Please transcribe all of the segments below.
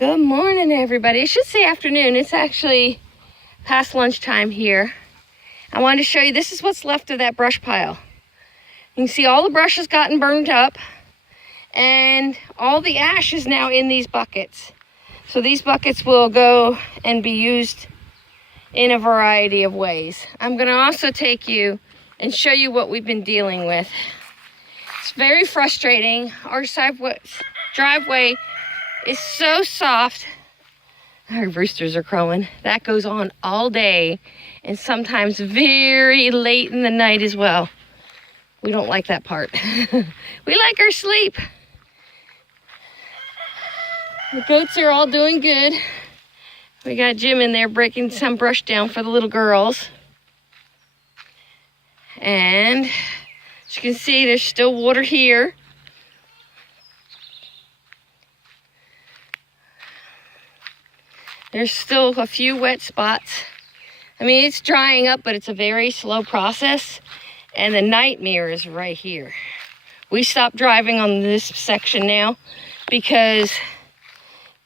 Good morning, everybody. I should say afternoon. It's actually past lunchtime here. I wanted to show you, this is what's left of that brush pile. You can see all the brush has gotten burned up and all the ash is now in these buckets. So these buckets will go and be used in a variety of ways. I'm going to also take you and show you what we've been dealing with. It's very frustrating. Our driveway is so soft. Our roosters are crowing. That goes on all day and sometimes very late in the night as well. We don't like that part. We like our sleep. The goats are all doing good. We got Jim in there breaking some brush down for the little girls. And as you can see, there's still water here. There's still a few wet spots. I mean, it's drying up, but it's a very slow process. And the nightmare is right here. We stopped driving on this section now because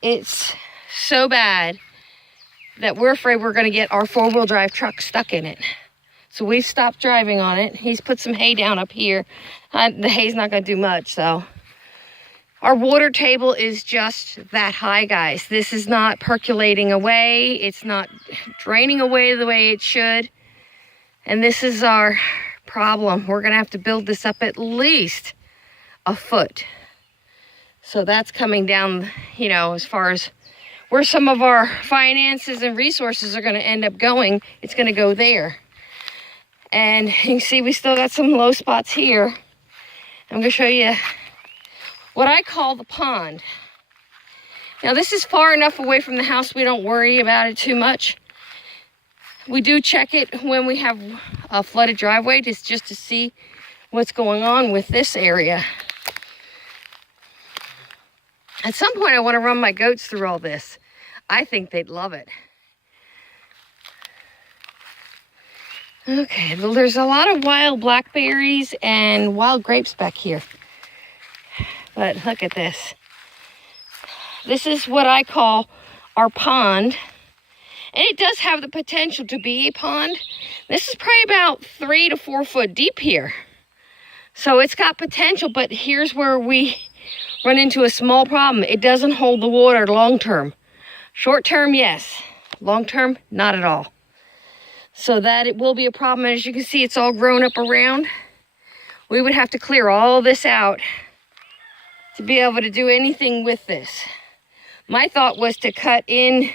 it's so bad that we're afraid we're going to get our four-wheel drive truck stuck in it. So we've stopped driving on it. He's put some hay down up here. The hay's not going to do much, so. Our water table is just that high, guys. This is not percolating away. It's not draining away the way it should. And this is our problem. We're going to have to build this up at least a foot. So that's coming down, you know, as far as where some of our finances and resources are going to end up going. It's going to go there. And you can see we still got some low spots here. I'm going to show you what I call the pond. Now this is far enough away from the house we don't worry about it too much. We do check it when we have a flooded driveway just to see what's going on with this area. At some point I want to run my goats through all this. I think they'd love it. Okay, well there's a lot of wild blackberries and wild grapes back here. But look at this. This is what I call our pond. And it does have the potential to be a pond. This is probably about 3 to 4 foot deep here. So it's got potential, but here's where we run into a small problem. It doesn't hold the water long term. Short term, yes. Long term, not at all. So that it will be a problem. As you can see, it's all grown up around. We would have to clear all this out to be able to do anything with this. My thought was to cut in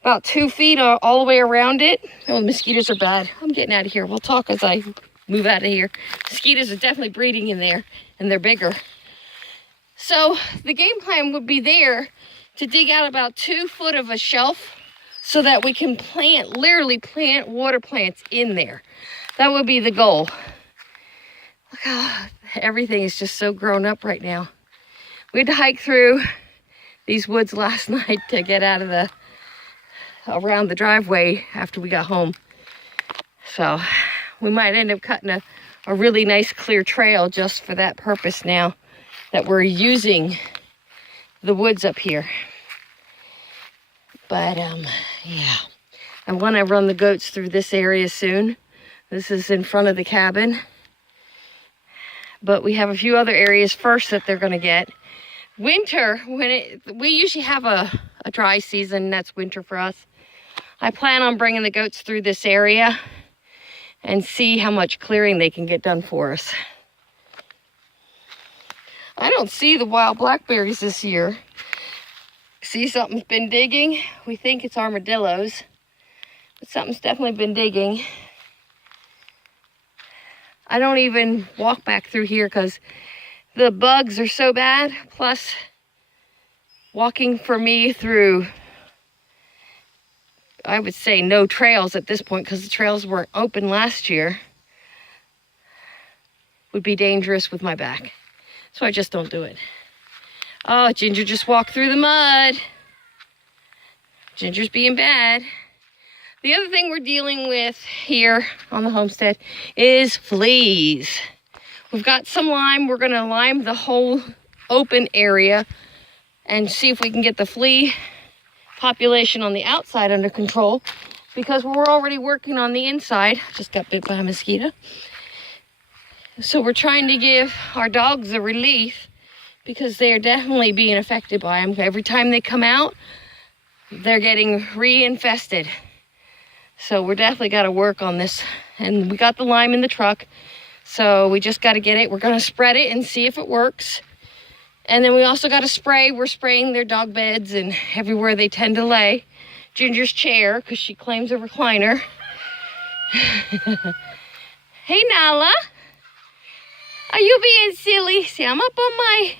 about 2 feet all the way around it. Oh, the mosquitoes are bad. I'm getting out of here. We'll talk as I move out of here. Mosquitoes are definitely breeding in there, and they're bigger. So the game plan would be there to dig out about 2 foot of a shelf so that we can literally plant water plants in there. That would be the goal. Look how everything is just so grown up right now. We had to hike through these woods last night to get out of around the driveway after we got home. So we might end up cutting a really nice clear trail just for that purpose now that we're using the woods up here. But yeah, I want to run the goats through this area soon. This is in front of the cabin. But we have a few other areas first that they're going to get. Winter, we usually have a dry season, that's winter for us. I plan on bringing the goats through this area and see how much clearing they can get done for us. I don't see the wild blackberries this year. See, something's been digging. We think it's armadillos, but something's definitely been digging. I don't even walk back through here because the bugs are so bad. Plus, walking for me through, I would say no trails at this point because the trails weren't open last year, would be dangerous with my back. So I just don't do it. Oh, Ginger just walked through the mud. Ginger's being bad. The other thing we're dealing with here on the homestead is fleas. We've got some lime. We're going to lime the whole open area and see if we can get the flea population on the outside under control, because we're already working on the inside. Just got bit by a mosquito. So we're trying to give our dogs a relief, because they are definitely being affected by them. Every time they come out, they're getting reinfested. So we're definitely got to work on this. And we got the lime in the truck, so we just got to get it. We're going to spread it and see if it works. And then we also got to spray. We're spraying their dog beds and everywhere they tend to lay. Ginger's chair, because she claims a recliner. Hey, Nala. Are you being silly? See, I'm up on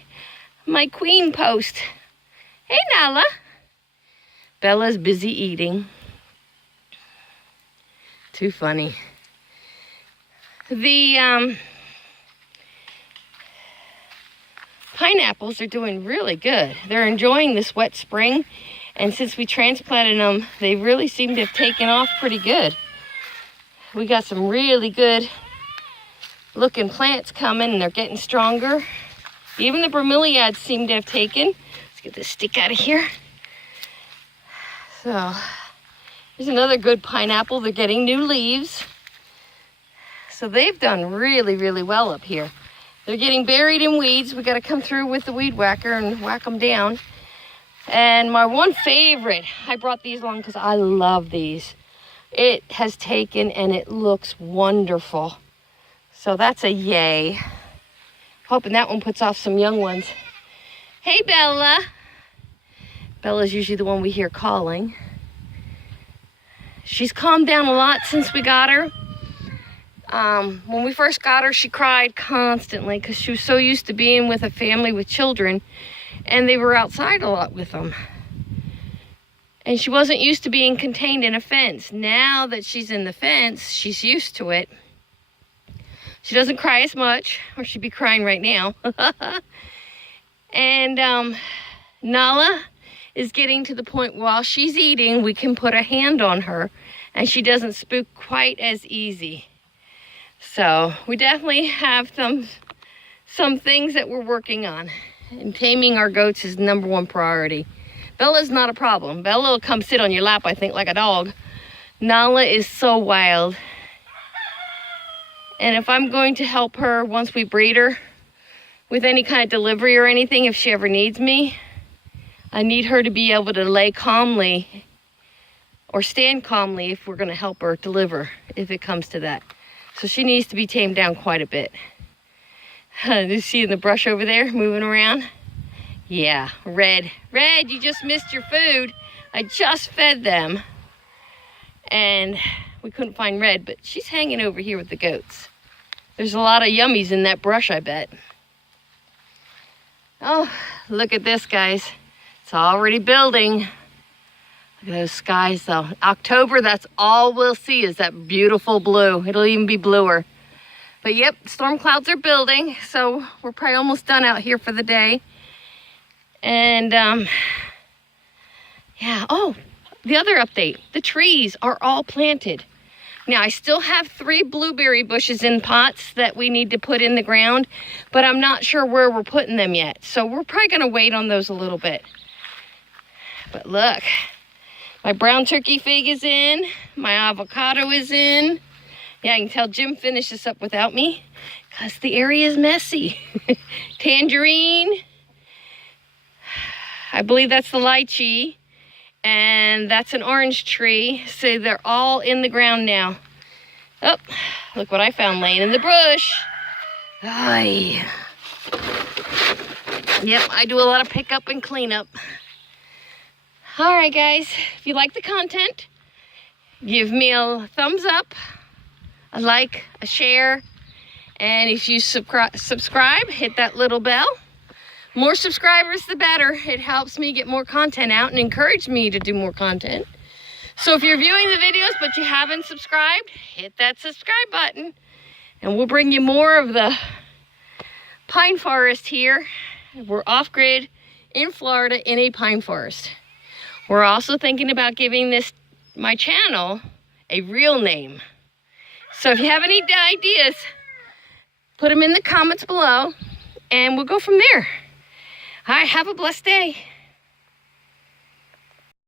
my queen post. Hey, Nala. Bella's busy eating. Too funny. The pineapples are doing really good. They're enjoying this wet spring, and since we transplanted them, they really seem to have taken off pretty good. We got some really good looking plants coming, and they're getting stronger. Even the bromeliads seem to have taken. Let's get this stick out of here. So here's another good pineapple. They're getting new leaves. So they've done really, really well up here. They're getting buried in weeds. We got to come through with the weed whacker and whack them down. And my one favorite, I brought these along because I love these. It has taken and it looks wonderful. So that's a yay. Hoping that one puts off some young ones. Hey, Bella. Bella's usually the one we hear calling. She's calmed down a lot since we got her. When we first got her, she cried constantly because she was so used to being with a family with children, and they were outside a lot with them. And she wasn't used to being contained in a fence. Now that she's in the fence, she's used to it. She doesn't cry as much, or she'd be crying right now. And Nala is getting to the point while she's eating, we can put a hand on her, and she doesn't spook quite as easy. So we definitely have some things that we're working on. And taming our goats is #1 priority. Bella's not a problem. Bella will come sit on your lap, I think, like a dog. Nala is so wild. And if I'm going to help her once we breed her with any kind of delivery or anything, if she ever needs me, I need her to be able to lay calmly or stand calmly if we're going to help her deliver, if it comes to that. So she needs to be tamed down quite a bit. You see in the brush over there moving around? Yeah, Red. Red, you just missed your food. I just fed them. And we couldn't find Red, but she's hanging over here with the goats. There's a lot of yummies in that brush, I bet. Oh, look at this, guys. It's already building. Look at those skies, though. October, that's all we'll see is that beautiful blue. It'll even be bluer. But yep, storm clouds are building, so we're probably almost done out here for the day. And yeah, oh, the other update, the trees are all planted. Now, I still have 3 blueberry bushes in pots that we need to put in the ground, but I'm not sure where we're putting them yet. So we're probably gonna wait on those a little bit. But look, my brown turkey fig is in, my avocado is in. Yeah, I can tell Jim finished this up without me because the area is messy. Tangerine, I believe that's the lychee, and that's an orange tree. So they're all in the ground now. Oh, look what I found laying in the bush. Ay. Yep, I do a lot of pickup and cleanup. All right, guys, if you like the content, give me a thumbs up, a like, a share, and if you subscribe, hit that little bell. More subscribers, the better. It helps me get more content out and encourage me to do more content. So if you're viewing the videos but you haven't subscribed, hit that subscribe button, and we'll bring you more of the pine forest here. We're off-grid in Florida in a pine forest. We're also thinking about giving my channel a real name. So if you have any ideas, put them in the comments below, and we'll go from there. All right, have a blessed day.